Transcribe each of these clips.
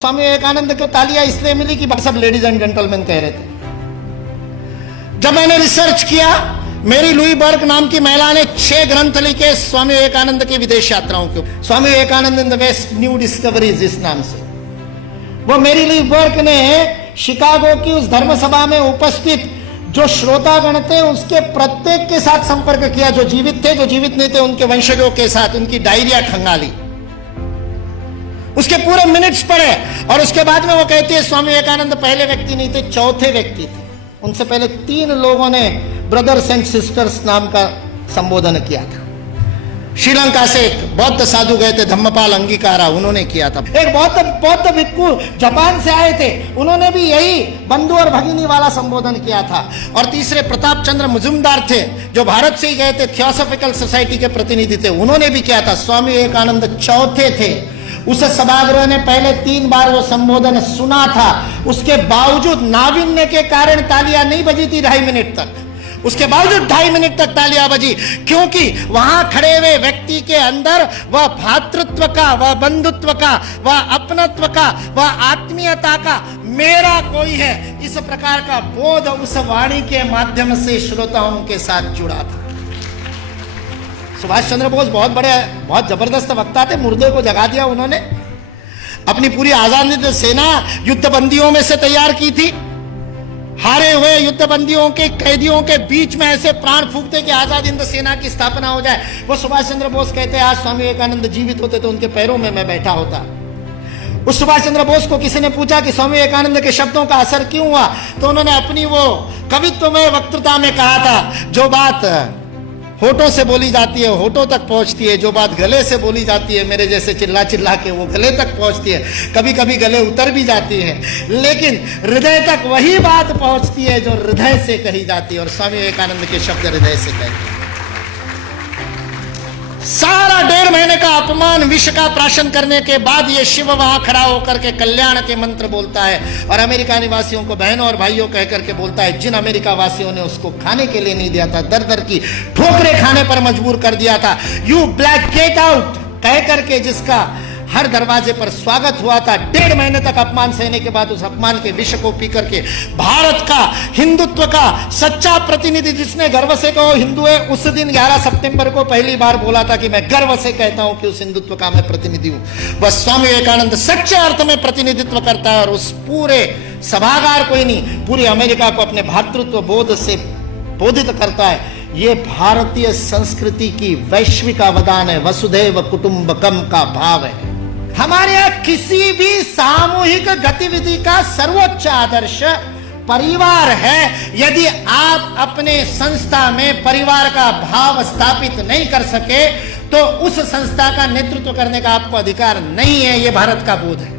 स्वामी विवेकानंद को तालियां इसलिए मिली कि सब लेडीज एंड जेंटलमैन कह रहे थे। जब मैंने रिसर्च किया, मेरी लुई बर्ग नाम की महिला ने 6 ग्रंथ लिखे स्वामी विवेकानंद की विदेश यात्राओं के। Swami Vivekananda in the west new discoveries इस नाम से। वो मेरी लुई बर्ग ने शिकागो की उस धर्म सभा में उपस्थित जो श्रोतागण थे उसके प्रत्येक के साथ संपर्क किया, जो जीवित थे, जो जीवित नहीं थे उनके वंशजों के साथ, उनकी डायरिया खंगाली, उसके पूरे मिनट्स पढ़े। और उसके बाद में वो कहती है स्वामी विवेकानंद पहले व्यक्ति नहीं थे, चौथे व्यक्ति थे। उनसे पहले 3 लोगों ने ब्रदर्स एंड सिस्टर्स नाम का संबोधन किया था। श्रीलंका से एक बौद्ध साधु गए थे, धम्मपाल अंगीकारा, उन्होंने किया था। एक बौद्ध भिक्खु जापान से आए थे, उन्होंने भी यही बंधु और भगिनी वाला संबोधन किया था। और तीसरे प्रताप चंद्र मजुमदार थे, जो भारत से ही गए थे, थियोसॉफिकल सोसाइटी के प्रतिनिधि थे, उन्होंने भी किया था। स्वामी विवेकानंद चौथे थे। उस सभागृह ने पहले 3 बार वो संबोधन सुना था, उसके बावजूद नाविन्य के कारण तालियां नहीं बजी थी 2.5 मिनट तक। उसके बावजूद 2.5 मिनट तक तालियां बजी, क्योंकि वहां खड़े हुए व्यक्ति के अंदर वह भातृत्व का, वह बंधुत्व का, वह अपनत्व का, वह आत्मीयता का, मेरा कोई है, इस प्रकार का बोध उस वाणी के माध्यम से श्रोताओं के साथ जुड़ा था। सुभाष चंद्र बोस बहुत जबरदस्त वक्ता थे, मुर्दे को जगा दिया उन्होंने। अपनी पूरी आजादी सेना युद्धबंदियों में से तैयार की थी। हारे हुए युद्धबंदियों के कैदियों के बीच में ऐसे प्राण फूंकते कि आजाद हिंद सेना की स्थापना हो जाए। वो सुभाष चंद्र बोस कहते हैं आज स्वामी विवेकानंद जीवित होते तो उनके पैरों में मैं बैठा होता। उस सुभाष चंद्र बोस को किसी ने पूछा कि स्वामी विवेकानंद के शब्दों का असर क्यों हुआ, तो उन्होंने अपनी वो कवित्व में वक्तृता में कहा था, जो बात होठों से बोली जाती है होठों तक पहुंचती है, जो बात गले से बोली जाती है मेरे जैसे चिल्ला चिल्ला के वो गले तक पहुंचती है, कभी कभी गले उतर भी जाती है, लेकिन हृदय तक वही बात पहुंचती है जो हृदय से कही जाती है। और स्वामी विवेकानंद के शब्द हृदय से कहते हैं। सारा 1.5 महीने का अपमान विष का प्राशन करने के बाद ये शिव वहां खड़ा होकर के कल्याण के मंत्र बोलता है और अमेरिका निवासियों को बहनों और भाइयों कह करके बोलता है, जिन अमेरिका वासियों ने उसको खाने के लिए नहीं दिया था, दर दर की ठोकरें खाने पर मजबूर कर दिया था, यू ब्लैक गेट आउट कह करके जिसका हर दरवाजे पर स्वागत हुआ था, 1.5 महीने तक अपमान सहने के बाद उस अपमान के विष को पी करके भारत का हिंदुत्व का सच्चा प्रतिनिधि जिसने गर्व से कहो हिंदू है, उस दिन 11 सितंबर को पहली बार बोला था कि मैं गर्व से कहता हूं कि उस हिंदुत्व का मैं प्रतिनिधि हूं। वह स्वामी विवेकानंद सच्चे अर्थ में प्रतिनिधित्व करता है और उस पूरे सभागार को ही नहीं, पूरी अमेरिका को अपने भातृत्व बोध से बोधित करता है। ये भारतीय संस्कृति की वैश्विक अवदान है, वसुधैव कुटुंबकम का भाव है। हमारे यहां किसी भी सामूहिक गतिविधि का सर्वोच्च आदर्श परिवार है। यदि आप अपने संस्था में परिवार का भाव स्थापित नहीं कर सके तो उस संस्था का नेतृत्व करने का आपको अधिकार नहीं है। यह भारत का बोध है।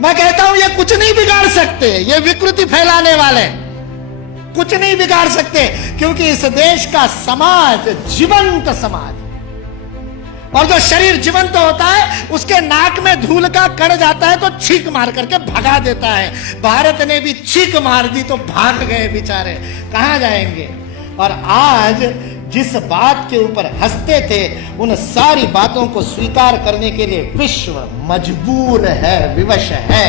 मैं कहता हूं ये कुछ नहीं बिगाड़ सकते, ये विकृति फैलाने वाले कुछ नहीं बिगाड़ सकते, क्योंकि इस देश का समाज जीवंत समाज, और जो शरीर जीवंत होता है उसके नाक में धूल का कण जाता है तो छींक मार करके भगा देता है। भारत ने भी छींक मार दी तो भाग गए बेचारे, कहां जाएंगे। और आज जिस बात के ऊपर हंसते थे उन सारी बातों को स्वीकार करने के लिए विश्व मजबूर है, विवश है।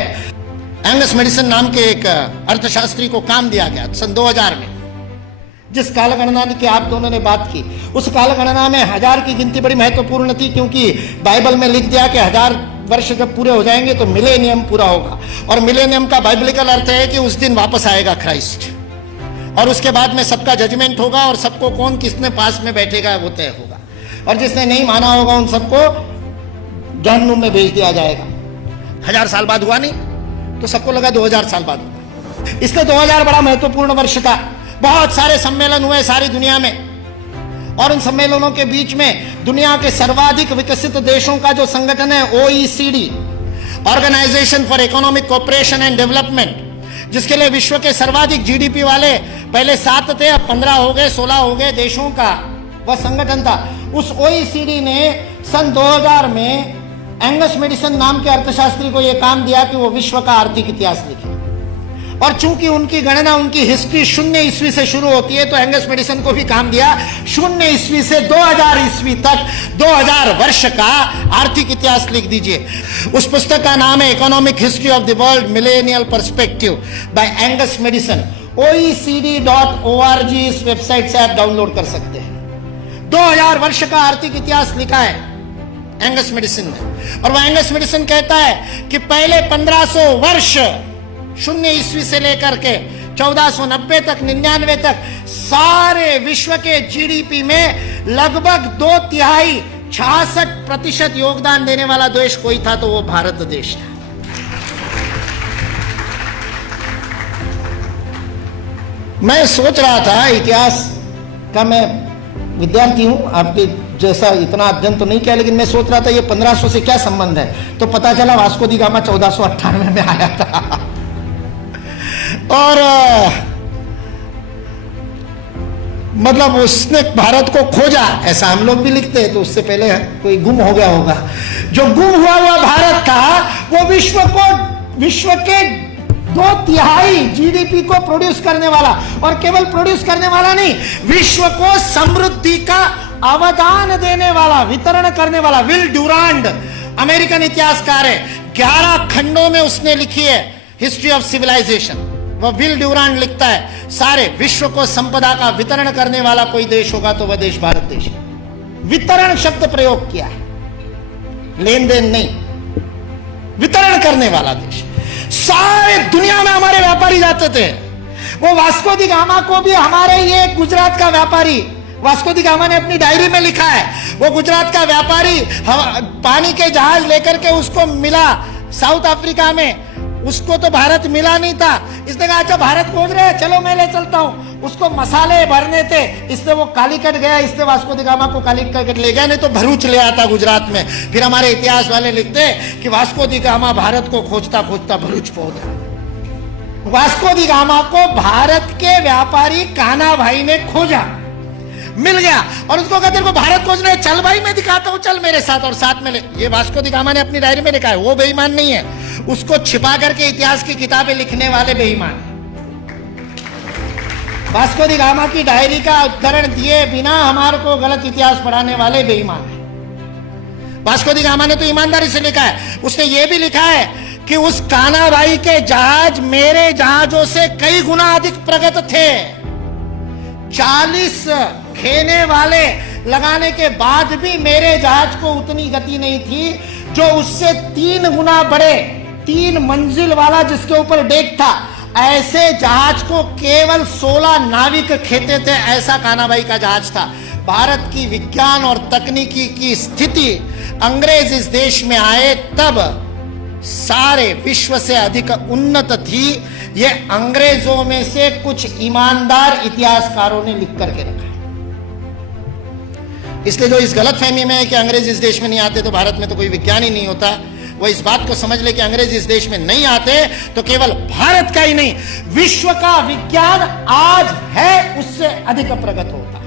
एंगस मेडिसन नाम के एक अर्थशास्त्री को काम दिया गया सन 2000 में। जिस कालगणना की आप दोनों ने बात की, उस कालगणना में 1000 की गिनती बड़ी महत्वपूर्ण थी, क्योंकि बाइबल में लिख दिया कि 1000 वर्ष जब पूरे हो जाएंगे तो मिलेनियम पूरा होगा। और मिलेनियम का बाइबलिकल अर्थ है कि उस दिन वापस आएगा क्राइस्ट, और उसके बाद में सबका जजमेंट होगा और सबको कौन किसने पास में बैठेगा वो तय होगा, और जिसने नहीं माना होगा उन सबको जहन्नुम में भेज दिया जाएगा। 1000 साल बाद हुआ नहीं तो सबको लगा 2000 साल बाद होगा। इसलिए 2000 बड़ा महत्वपूर्ण वर्ष था। बहुत सारे सम्मेलन हुए सारी दुनिया में, और उन सम्मेलनों के बीच में दुनिया के सर्वाधिक विकसित देशों का जो संगठन है OECD, organisation for economic cooperation and development, जिसके लिए विश्व के सर्वाधिक GDP वाले पहले 7 थे, अब 15 हो गए, 16 हो गए देशों का वह संगठन था। उस OECD ने सन 2000 में एंगस मेडिसन नाम के अर्थशास्त्री को यह काम दिया कि वो विश्व का आर्थिक इतिहास लिखे। और चूंकि उनकी गणना, उनकी हिस्ट्री 0 ईस्वी से शुरू होती है, तो एंगस मेडिसन को भी काम दिया 0 ईस्वी से 2000 ईस्वी तक 2000 वर्ष का आर्थिक इतिहास लिख दीजिए। उस पुस्तक का नाम है economic history of the world millennial perspective by Angus Maddison. OECD.org इस वेबसाइट से आप डाउनलोड कर सकते हैं। 2000 वर्ष का आर्थिक इतिहास लिखा है एंगस मेडिसन ने। और वह एंगस मेडिसन कहता है कि पहले 1500 वर्ष 0 ईस्वी से लेकर के 1490 तक, 99 तक सारे विश्व के जीडीपी में लगभग 2/3 66% योगदान देने वाला देश कोई था तो वो भारत देश था। मैं सोच रहा था, इतिहास का मैं विद्यार्थी हूं, आपके जैसा इतना अध्ययन तो नहीं किया, लेकिन मैं सोच रहा था ये 1500 से क्या संबंध है। तो पता चला वास्को दी गामा 1498 में आया था और मतलब उसने भारत को खोजा, ऐसा हम लोग भी लिखते हैं, तो उससे पहले कोई गुम हो गया होगा। जो गुम हुआ भारत था वो विश्व के 2/3 जीडीपी को प्रोड्यूस करने वाला, और केवल प्रोड्यूस करने वाला नहीं, विश्व को समृद्धि का अवदान देने वाला, वितरण करने वाला। विल ड्यूरांड अमेरिकन इतिहासकार है, 11 खंडों में उसने लिखी है हिस्ट्री ऑफ सिविलाइजेशन। वह विल ड्यूरांड लिखता है सारे विश्व को संपदा का वितरण करने वाला कोई देश होगा तो वह देश भारत देश है। वितरण शब्द प्रयोग किया है, लेन देन नहीं, वितरण करने वाला देश। सारे दुनिया में हमारे व्यापारी जाते थे। वो वास्को दी गामा को भी हमारे ये गुजरात का व्यापारी, वास्को दी गामा ने अपनी डायरी में लिखा है, वो गुजरात का व्यापारी पानी के जहाज लेकर के उसको मिला साउथ अफ्रीका में, उसको तो भारत मिला नहीं था। इसने कहा अच्छा भारत खोज रहे हैं, चलो मैं ले चलता हूं। उसको मसाले भरने थे, इससे वो कालीकट गया, इससे वास्को दी गामा को कालीकट ले गया, नहीं तो भरूच ले आता गुजरात में। फिर हमारे इतिहास वाले लिखते कि वास्को दी गामा भारत को खोजता खोजता भरूच पहुंचा। वास्को दी गामा को भारत के व्यापारी कान्हा भाई ने खोजा, मिल गया, और उसको कहते को भारत खोजने, चल भाई मैं दिखाता हूं, चल मेरे साथ, और साथ में ले। ये वास्को दी गामा ने अपनी डायरी में लिखा है, वो बेईमान नहीं है, उसको छिपा करके इतिहास की किताबें लिखने वाले बेईमान। वास्को दी गामा की डायरी का उद्धरण दिए बिना हमारे को गलत इतिहास पढ़ाने वाले बेईमान है। वास्को दी गामा ने तो ईमानदारी से लिखा है, उसने ये भी लिखा है कि उस कान्हा भाई के जहाज मेरे जहाजों से कई गुना अधिक प्रगत थे। 40 खेने वाले लगाने के बाद भी मेरे जहाज को उतनी गति नहीं थी जो उससे 3 गुना बड़े, 3 मंजिल वाला जिसके ऊपर डेक था, ऐसे जहाज को केवल 16 नाविक खेते थे। ऐसा कान्हा भाई का जहाज था। भारत की विज्ञान और तकनीकी की स्थिति अंग्रेज इस देश में आए तब सारे विश्व से अधिक उन्नत थी। ये अंग्रेजों में से कुछ ईमानदार इतिहासकारों ने लिख करके रखा। इसलिए जो इस गलतफहमी में है कि अंग्रेज इस देश में नहीं आते तो भारत में तो कोई विज्ञान ही नहीं होता, वो इस बात को समझ ले कि अंग्रेज इस देश में नहीं आते तो केवल भारत का ही नहीं, विश्व का विज्ञान आज है उससे अधिक प्रगत होता है।